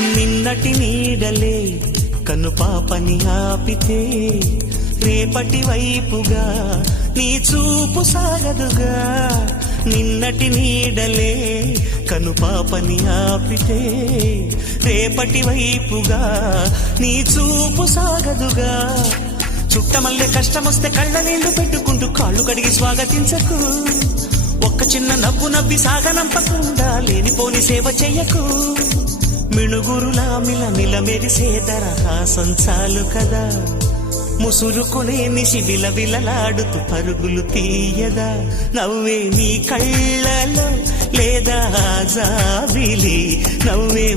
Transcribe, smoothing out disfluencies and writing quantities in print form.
నిన్నటి నీడలే కను పాపని ఆపితే రేపటి వైపుగా నీ చూపు సాగదుగా. నిన్నటి నీడలే కను పాపని ఆపితే రేపటి వైపుగా నీ చూపు సాగదుగా. చుట్టమల్లే కష్టమొస్తే కళ్ళ నీళ్లు పెట్టుకుంటూ కాళ్ళు కడిగి స్వాగతించకు. ఒక్క చిన్న నవ్వు నవ్వి సాగనంపకుండా లేనిపోని సేవ చెయ్యకు. మిణుగురులా మిల మెరిసే దరహాసం చాలు కదా. ముసురుకునే నిశి విలవిలలాడుతూ పరుగులు తీయదా. నవ్వే నీ కళ్ళలో లేదా జాబిలి, నవ్వే